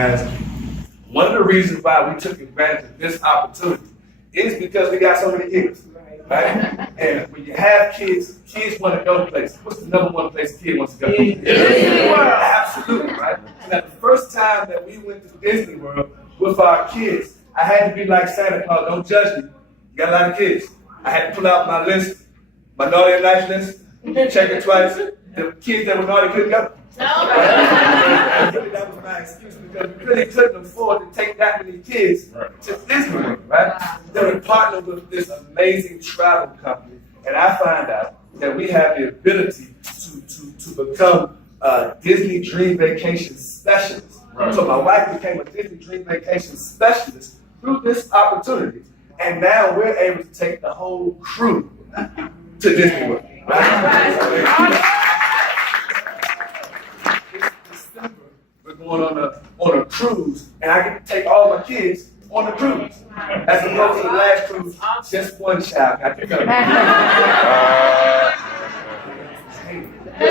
One of the reasons why we took advantage of this opportunity is because we got so many kids, right? And when you have kids, kids want to go places. What's the number one place a kid wants to go? Disney World. Absolutely, right? Now, the first time that we went to Disney World with our kids, I had to be like Santa Claus, don't judge me. You got a lot of kids. I had to pull out my list, my naughty and nice list, check it twice. The kids that were naughty couldn't go. That was my excuse because we really couldn't afford to take that many kids to Disney World, right? Then we partnered with this amazing travel company, and I found out that we have the ability to become Disney Dream Vacation specialists. So my wife became a Disney Dream Vacation specialist through this opportunity, and now we're able to take the whole crew to Disney World. Right? We're going on a cruise, and I get to take all my kids on the cruise. As opposed to the last cruise, just one child got to go.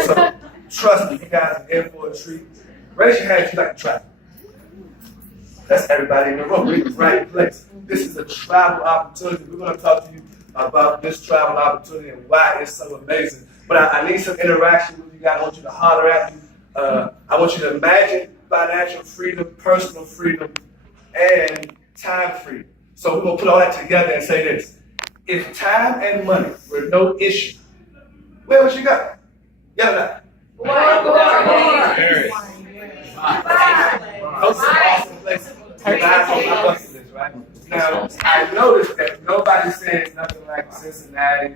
So trust me, you guys are in for a treat. Raise your hand if you like to travel. That's everybody in the room. We're in the right place. This is a travel opportunity. We're going to talk to you about this travel opportunity and why it's so amazing. But I need some interaction with you guys. I want you to holler at me. I want you to imagine financial freedom, personal freedom, and time freedom. So we're going to put all that together and say this. If time and money were no issue, where would you go? Yeah or not? Those are awesome places. Guys on my bucket list, right? Now, I noticed that nobody says nothing like Cincinnati.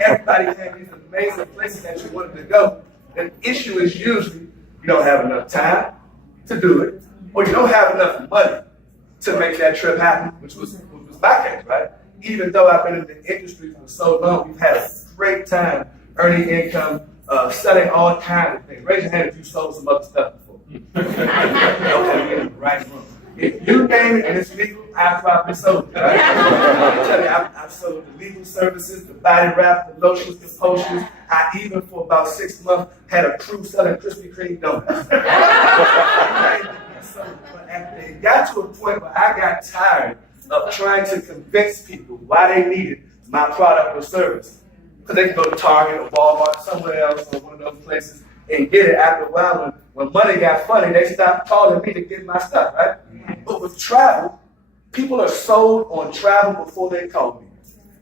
Everybody had these amazing places that you wanted to go. The issue is usually you don't have enough time to do it, or you don't have enough money to make that trip happen, which was my case, right? Even though I've been in the industry for so long, we've had a great time earning income, selling all kinds of things. Raise your hand if you sold some other stuff before. Okay, you're in the right room. If you name it and it's legal, I probably sold it. Right? I tell you, I've sold the legal services, the body wrap, the lotions, the potions. I even, for about 6 months, had a crew selling Krispy Kreme donuts. But it got to a point where I got tired of trying to convince people why they needed my product or service. Because they can go to Target or Walmart, somewhere else, or one of those places, and get it. After a while, when money got funny, they stopped calling me to get my stuff, right? But with travel, people are sold on travel before they call me.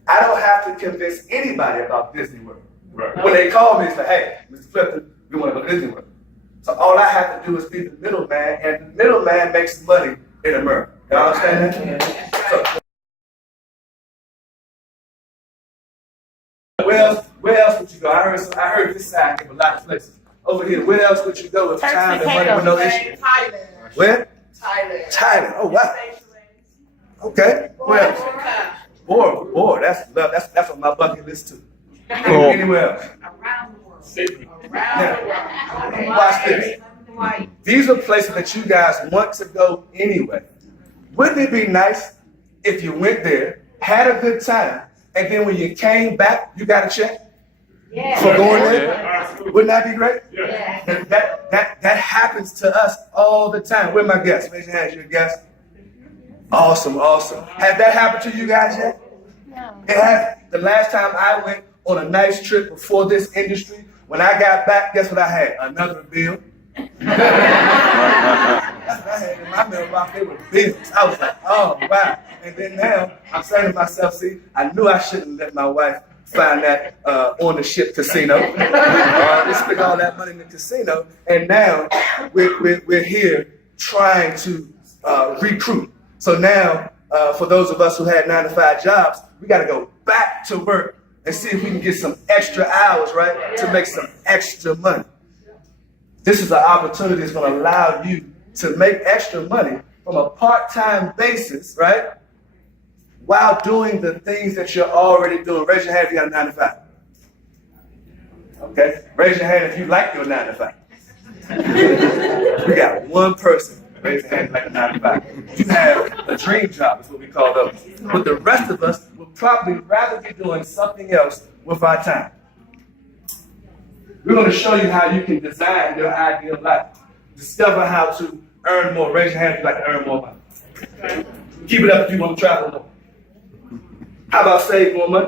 I don't have to convince anybody about Disney World. Right. When they call me, it's like, hey, Mr. Clifton, we want to go to Disney World. So all I have to do is be the middleman, and the middleman makes money in America. Y'all understand that? So, where else would you go? I heard this side give a lot of places. Over here, where else would you go with time and money with no issue? Thailand. Where? Thailand. Oh, wow. Okay. Where else? Boy, that's on my bucket list too. Anywhere else? Around the world. Now, watch this. These are places that you guys want to go anyway. Wouldn't it be nice if you went there, had a good time, and then when you came back, you got a check for going there? Wouldn't that be great? Yeah. That happens to us all the time. Where my guests? Raise your hands, you're a guest. Awesome. Has that happened to you guys yet? No. It has. The last time I went on a nice trip before this industry, when I got back, guess what I had? Another bill. That's what I had in my mailbox. They were bills. I was like, oh, wow. And then now, I'm saying to myself, see, I knew I shouldn't let my wife find that on the ship casino. We spent all that money in the casino, and now we're here trying to recruit. So now, for those of us who had 9-to-5 jobs, we got to go back to work and see if we can get some extra hours, right, to make some extra money. This is an opportunity that's going to allow you to make extra money from a part-time basis, right, while doing the things that you're already doing. Raise your hand if you got a 9-to-5. Okay? Raise your hand if you like your 9-to-5. We got one person. Raise your hand like a 9-to-5. You have a dream job, is what we call those. But the rest of us would probably rather be doing something else with our time. We're going to show you how you can design your ideal life. Discover how to earn more. Raise your hand if you'd like to earn more money. Keep it up if you want to travel more. How about save more money?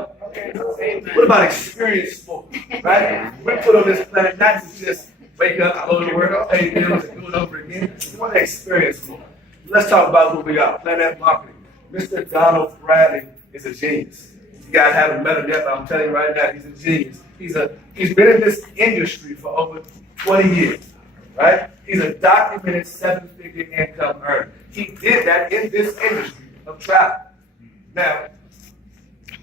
What about experience more? Right? We put on this planet not to just wake up, go to work, pay bills, and do it over again. We want to experience more. Let's talk about who we are. PlanNet Marketing. Mr. Donald Bradley is a genius. You guys haven't met him yet, but I'm telling you right now, he's a genius. He's been in this industry for over 20 years, right? He's a documented 7-figure income earner. He did that in this industry of travel. Now,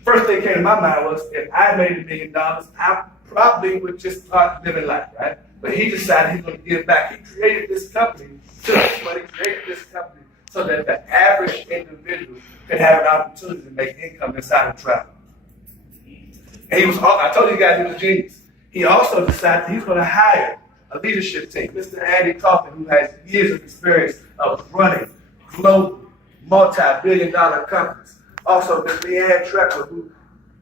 first thing came to my mind was, if I made $1 million, I probably would just start living life, right? But he decided he's going to give back. He created this company, took his money, created this company so that the average individual could have an opportunity to make income inside of travel. And I told you guys he was a genius. He also decided he's going to hire a leadership team. Mr. Andy Clifton, who has years of experience of running global, multi-billion-dollar companies. Also, Ms. Leanne Trecker, who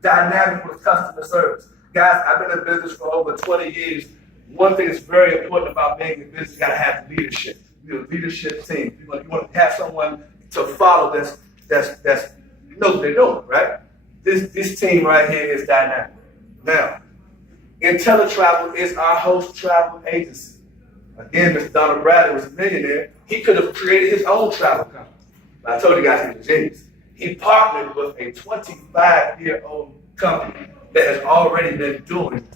dynamic with customer service. Guys, I've been in business for over 20 years. One thing that's very important about being in business, you got to have leadership. You need a leadership team. You want to have someone to follow that's knows what they're doing, right? This team right here is dynamic. Now, IntelliTravel is our host travel agency. Again, Mr. Donald Bradley was a millionaire. He could have created his own travel company. But I told you guys he was a genius. He partnered with a 25-year-old company that has already been doing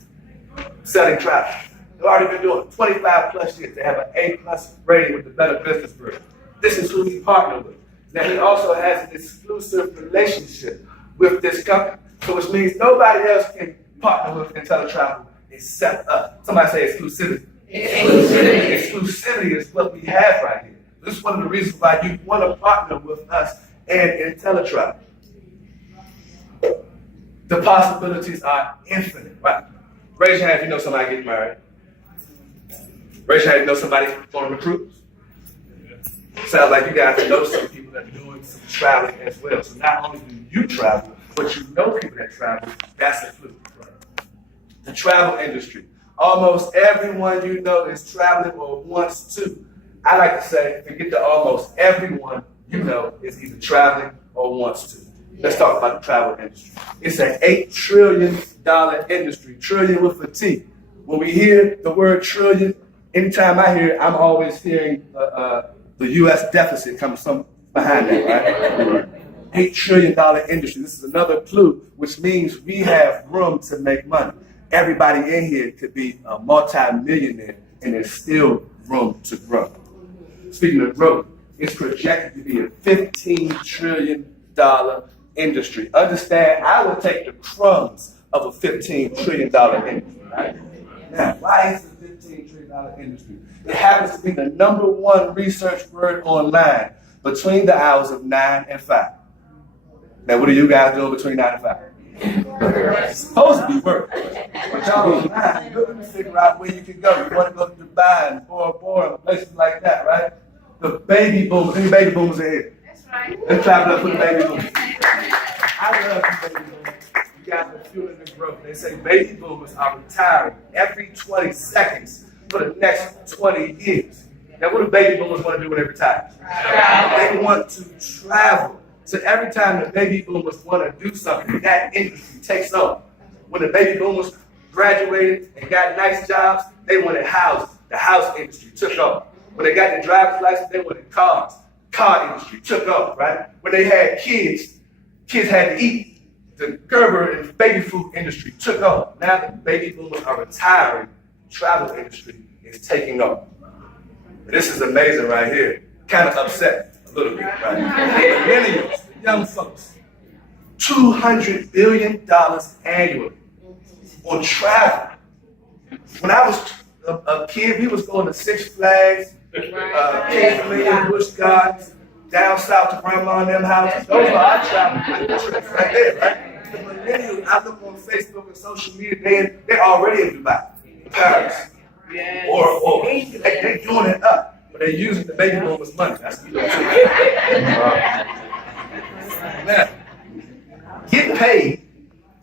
selling travel. They've already been doing 25 plus years. They have an A+ rating with the Better Business Bureau. This is who he partnered with. Now, he also has an exclusive relationship with this company, so which means nobody else can partner with IntelliTravel except us. Somebody say exclusivity. Exclusivity is what we have right here. This is one of the reasons why you want to partner with us and IntelliTravel. The possibilities are infinite, right? Raise your hand if you know somebody getting married. Raise your hand if you know somebody going on a cruise. Sounds like you guys know some people that are doing some traveling as well. So not only do you travel, but you know people that travel. That's a clue. The travel industry. Almost everyone you know is traveling or wants to. I like to say, forget the almost everyone you know is either traveling or wants to. Let's talk about the travel industry. It's an $8 trillion industry, trillion with a T. When we hear the word trillion, anytime I hear it, I'm always hearing the U.S. deficit comes from behind that, right? $8 trillion industry. This is another clue, which means we have room to make money. Everybody in here could be a multi-millionaire, and there's still room to grow. Speaking of growth, it's projected to be a $15 trillion industry. Understand, I would take the crumbs of a $15 trillion industry, right? Now, why is it a $15 trillion industry? It happens to be the #1 research word online between the hours of 9 and 5. Now, what are you guys doing between 9 and 5? It's supposed to be work. But y'all online looking to figure out where you can go. You want to go to Dubai and Bora Bora and places like that, right? The baby boomers. Any baby boomers in here? That's right. Let's clap it up for the baby boomers. I love you baby boomers. You guys are fueling the growth. They say baby boomers are retiring every 20 seconds for the next 20 years. Now, what do baby boomers want to do when they retire? They want to travel. So every time the baby boomers want to do something, that industry takes off. When the baby boomers graduated and got nice jobs, they wanted houses. The house industry took off. When they got their driver's license, they wanted cars. Car industry took off, right? When they had kids, kids had to eat. The Gerber and baby food industry took off. Now that the baby boomers are retiring, the travel industry is taking off. This is amazing right here. Kind of upset. A little bit, right? Millennials, young folks, $200 billion annually on travel. When I was a kid, we was going to Six Flags, Kings Busch Gardens, down south to Grandma and them houses. Those are our travel trips right there, right? The millennials, I look on Facebook and social media, they're already in Dubai, Paris, or they're doing it up. But they're using the baby boomers' money. That's what you're saying. Now, get paid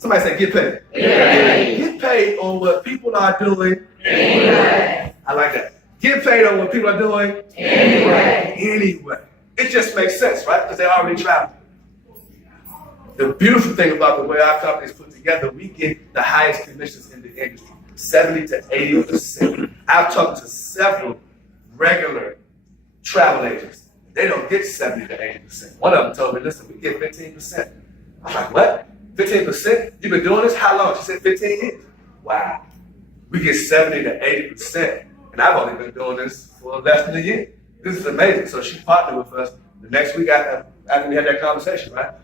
Somebody say get paid. Get paid on what people are doing. Anyway. I like that. Get paid on what people are doing. Anyway. It just makes sense, right? Because they already traveled. The beautiful thing about the way our company is put together, we get the highest commissions in the industry, 70 to 80%. I've talked to several regular travel agents. They don't get 70 to 80%. One of them told me, listen, we get 15%. I'm like, what? 15%? You've been doing this how long? She said 15 years. Wow. We get 70 to 80%. And I've only been doing this for less than a year. This is amazing. So she partnered with us the next week after we had that conversation, right?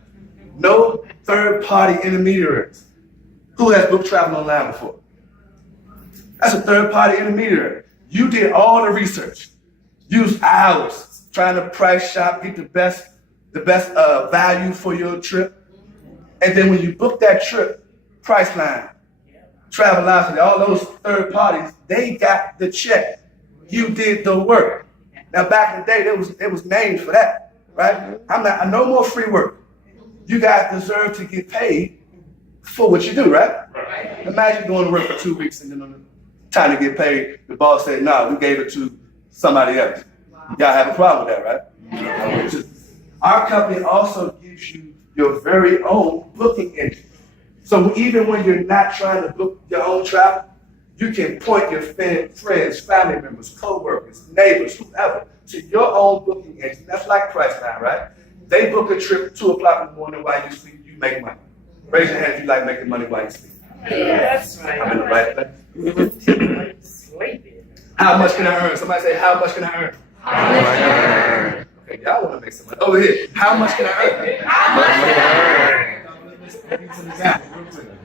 No third-party intermediaries. Who has booked travel online before? That's a third-party intermediary. You did all the research. Used hours trying to price shop, get the best value for your trip. And then when you book that trip, Priceline, Travelocity, all those third parties, they got the check. You did the work. Now back in the day, there was names for that, right? No more free work. You guys deserve to get paid for what you do, right? Imagine going to work for 2 weeks and then on the time to get paid, the boss said, no, we gave it to somebody else. Y'all have a problem with that, right? Our company also gives you your very own booking engine. So even when you're not trying to book your own travel, you can point your friends, family members, co-workers, neighbors, whoever, to your own booking engine. That's like Priceline, right? They book a trip 2 o'clock in the morning while you sleep, you make money. Raise your hand if you like making money while you sleep. Yeah, that's right. I'm in the right place. How much can I earn? Somebody say, how much can I earn? How much can I earn? Okay, y'all want to make some money. Over here, how much can I earn? How much can I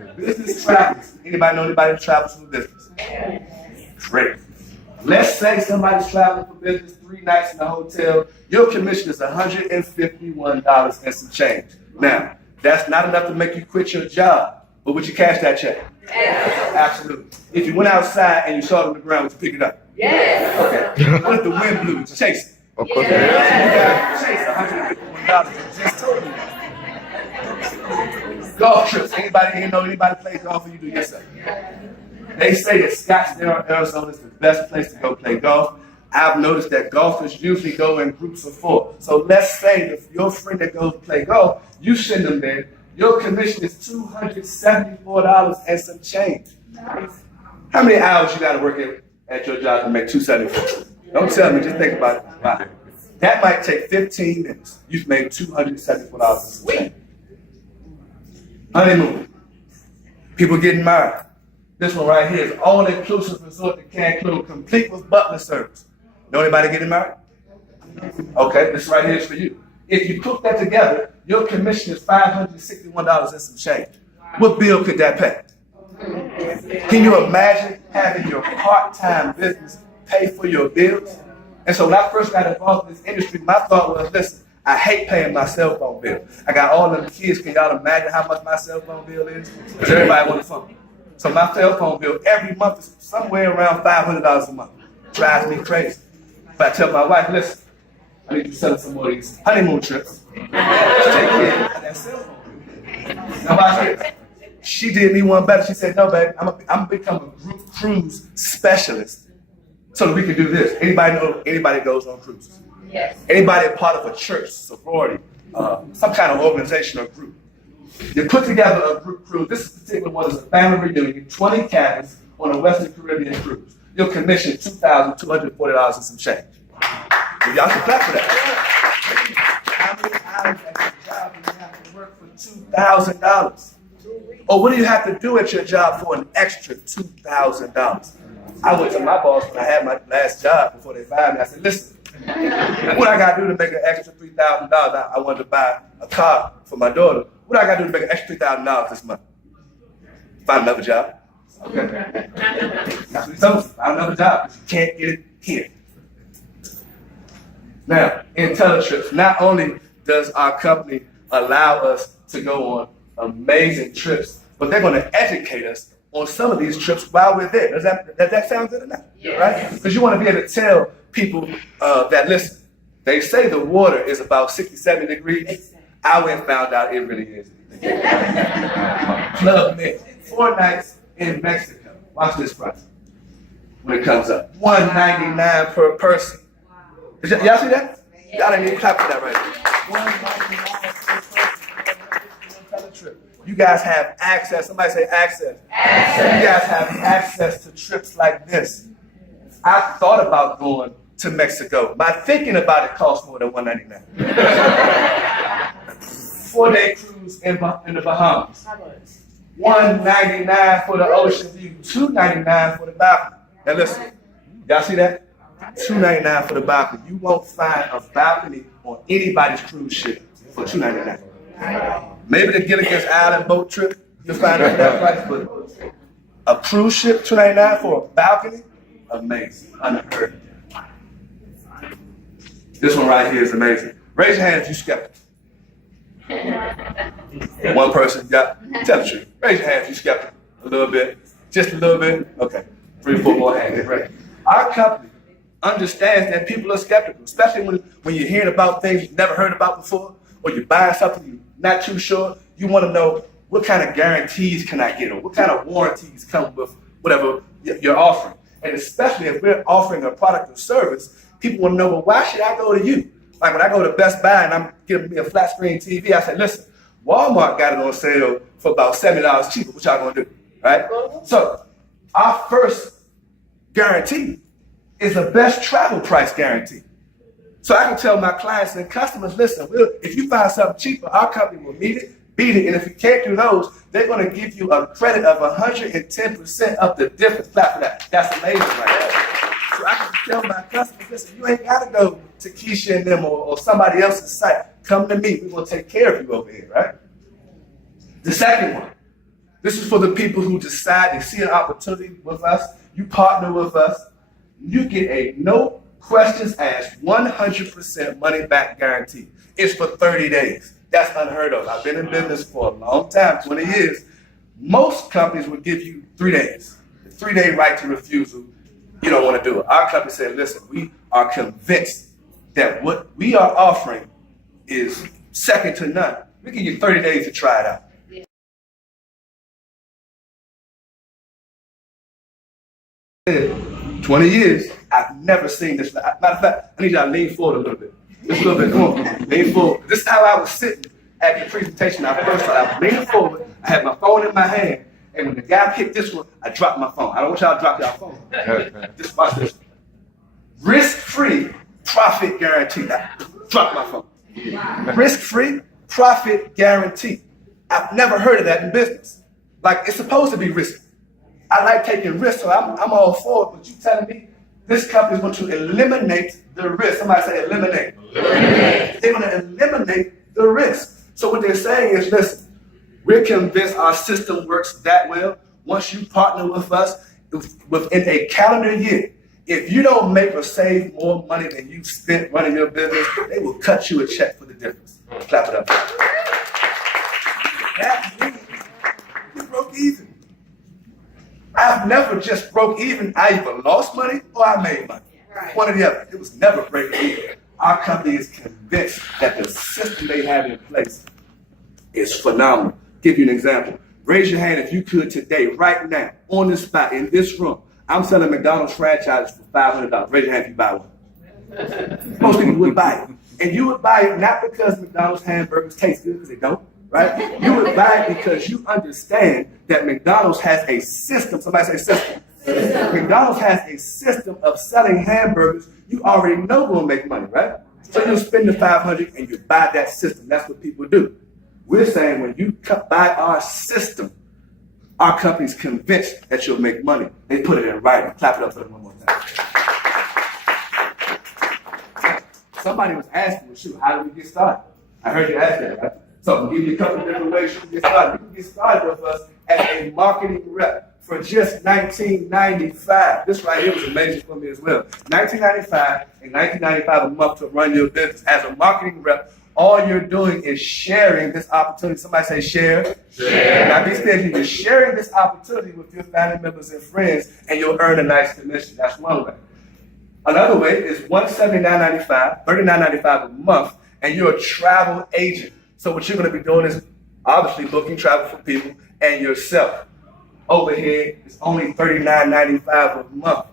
earn? Business travels. Anybody know anybody that travels for business? Great. Let's say somebody's traveling for business 3 nights in a hotel. Your commission is $151 and some change. Now, that's not enough to make you quit your job, but would you cash that check? Yes. Absolutely. If you went outside and you saw it on the ground, would you pick it up? Yes. Okay. What if the wind blew? Would you chase it? Of course. Yes. You guys chase $151. Just told you. Golf trips. Anybody here know anybody play golf or you do yourself? They say that Scottsdale, Arizona is the best place to go play golf. I've noticed that golfers usually go in groups of 4. So let's say if your friend that goes play golf, you send them there, your commission is $274 and some change. How many hours you got to work at your job to make $274? Don't tell me, just think about it. Wow. That might take 15 minutes. You've made $274 and some change. Honeymoon. People getting married. This one right here is all-inclusive resort to Cancun, complete with butler service. Know anybody getting married? Okay, this right here is for you. If you put that together, your commission is $561 and some change. What bill could that pay? Can you imagine having your part-time business pay for your bills? And so when I first got involved in this industry, my thought was, listen, I hate paying my cell phone bill. I got all them kids. Can y'all imagine how much my cell phone bill is? Because everybody wants a phone. So my cell phone bill every month is somewhere around $500 a month. Drives me crazy. But I tell my wife, listen, I need to sell some more of these honeymoon trips. Take care of that cell phone bill. Now watch this. She did me one better. She said, no, babe, I'm become a group cruise specialist so that we can do this. Anybody know anybody goes on cruises? Yes. Anybody a part of a church, sorority, some kind of organization or group. You put together a group cruise. This particular one is a family reunion, 20 cabins on a Western Caribbean cruise. Your commission $2,240 and some change. So y'all should clap for that. How many hours at your job do you have to work for $2,000? Or what do you have to do at your job for an extra $2,000? I went to my boss when I had my last job before they fired me. I said, listen, what I got to do to make an extra $3,000? I wanted to buy a car for my daughter. What I got to do to make an extra $3,000 this month? Find another job. Okay. That's what he told me. Find another job. You can't get it here. Now, IntelliTrips, not only does our company allow us to go on amazing trips, but they're going to educate us on some of these trips while we're there. Does that sound good enough? Yes. Right? Because you want to be able to tell people that, listen, they say the water is about 60, 70 degrees. I went and found out it really is. Club Med, 4 nights in Mexico. Watch this price when it comes up. $199 per person. Y'all see that? Y'all didn't even clap for that right there. $199 per person. You guys have access. Somebody say access. Access. You guys have access to trips like this. I thought about going to Mexico. My thinking about it costs more than $199. 4-day cruise in the Bahamas. $199 for the ocean view. $299 for the balcony. Now listen, y'all see that? $299 for the balcony. You won't find a balcony on anybody's cruise ship for $299. Maybe the Gilligan's Island boat trip, you'll find it for that price, but a cruise ship, $299 for a balcony, amazing, unheard of. This one right here is amazing. Raise your hand if you're skeptical. One person, yeah, tell the truth. Raise your hand if you're skeptical. A little bit, just a little bit. Okay, 3 or 4 more hands. Right. Our company understands that people are skeptical, especially when you're hearing about things you've never heard about before, or you're buying something you're not too sure. You want to know, what kind of guarantees can I get, or what kind of warranties come with whatever you're offering. And especially if we're offering a product or service, people want to know, well, why should I go to you? Like when I go to Best Buy and I'm giving me a flat screen TV, I say, listen, Walmart got it on sale for about $70 cheaper. What y'all gonna do, right? So our first guarantee is the best travel price guarantee. So I can tell my clients and customers, listen, if you find something cheaper, our company will meet it, beat it, and if you can't do those, they're gonna give you a credit of 110% of the difference. Clap for that. That's amazing right there. So I can tell my customers, listen, you ain't gotta go to Keisha and them or somebody else's site. Come to me, we're gonna take care of you over here, right? The second one, this is for the people who decide they see an opportunity with us, you partner with us, you get a no questions asked 100% money back guarantee. It's for 30 days. That's unheard of. I've been in business for a long time, 20 years. Most companies would give you 3 days, the 3-day right to refusal. You don't want to do it. Our company said, listen, we are convinced that what we are offering is second to none. We give you 30 days to try it out. 20 years, I've never seen this. Matter of fact, I need y'all to lean forward a little bit. Just a little bit, come on, lean forward. This is how I was sitting at the presentation. I was leaning forward, I had my phone in my hand, and when the guy picked this one, I dropped my phone. I don't want y'all to drop y'all phone. Just watch this. Risk-free profit guarantee. I dropped my phone. Risk-free profit guarantee. I've never heard of that in business. Like, it's supposed to be risky. I like taking risks, so I'm all for it, but you telling me this company is going to eliminate the risk. Somebody say eliminate. Eliminate. They're going to eliminate the risk. So what they're saying is, listen, we're convinced our system works that well. Once you partner with us, within a calendar year, if you don't make or save more money than you spent running your business, they will cut you a check for the difference. Clap it up. That means you broke even. I've never just broke even. I either lost money or I made money. Right. One or the other. It was never breaking even. Our company is convinced that the system they have in place is phenomenal. Give you an example. Raise your hand if you could today, right now, on the spot, in this room. I'm selling McDonald's franchises for $500. Raise your hand if you buy one. Most people would buy it. And you would buy it not because McDonald's hamburgers taste good, because they don't. Right? You would buy it because you understand that McDonald's has a system. Somebody say system. McDonald's has a system of selling hamburgers. You already know will make money, right? So you spend the $500 and you buy that system. That's what people do. We're saying when you buy our system, our company's convinced that you'll make money. They put it in writing. Clap it up for them one more time. Somebody was asking, well, shoot, how do we get started? I heard you ask that, right? So I'll give you a couple of different ways you can get started. You can get started with us as a marketing rep for just $19.95. This right here was amazing for me as well. $19.95 and $19.95 a month to run your business. As a marketing rep, all you're doing is sharing this opportunity. Somebody say share. Share. Now be steady. You're sharing this opportunity with your family members and friends, and you'll earn a nice commission. That's one way. Another way is $179.95, $39.95 a month, and you're a travel agent. So what you're going to be doing is Obviously, booking travel for people and yourself. Overhead is only $39.95 a month.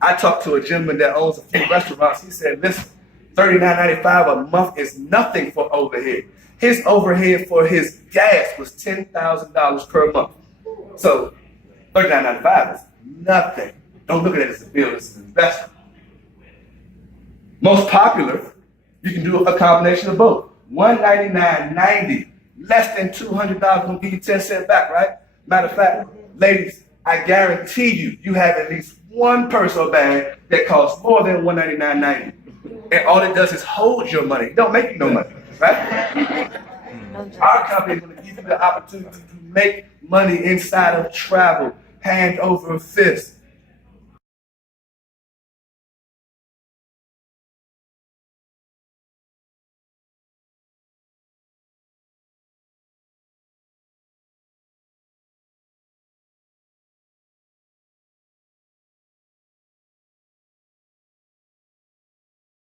I talked to a gentleman that owns a few restaurants. He said, listen, $39.95 a month is nothing for overhead. His overhead for his gas was $10,000 per month. So $39.95 is nothing. Don't look at it as a bill, it's an investment. Most popular, you can do a combination of both. $199.90, less than $200 gonna give you 10 cents back, right? Matter of fact, ladies, I guarantee you have at least one purse or bag that costs more than $199.90. And all it does is hold your money. It don't make you no money, right? Our company is going to give you the opportunity to make money inside of travel, hand over fist.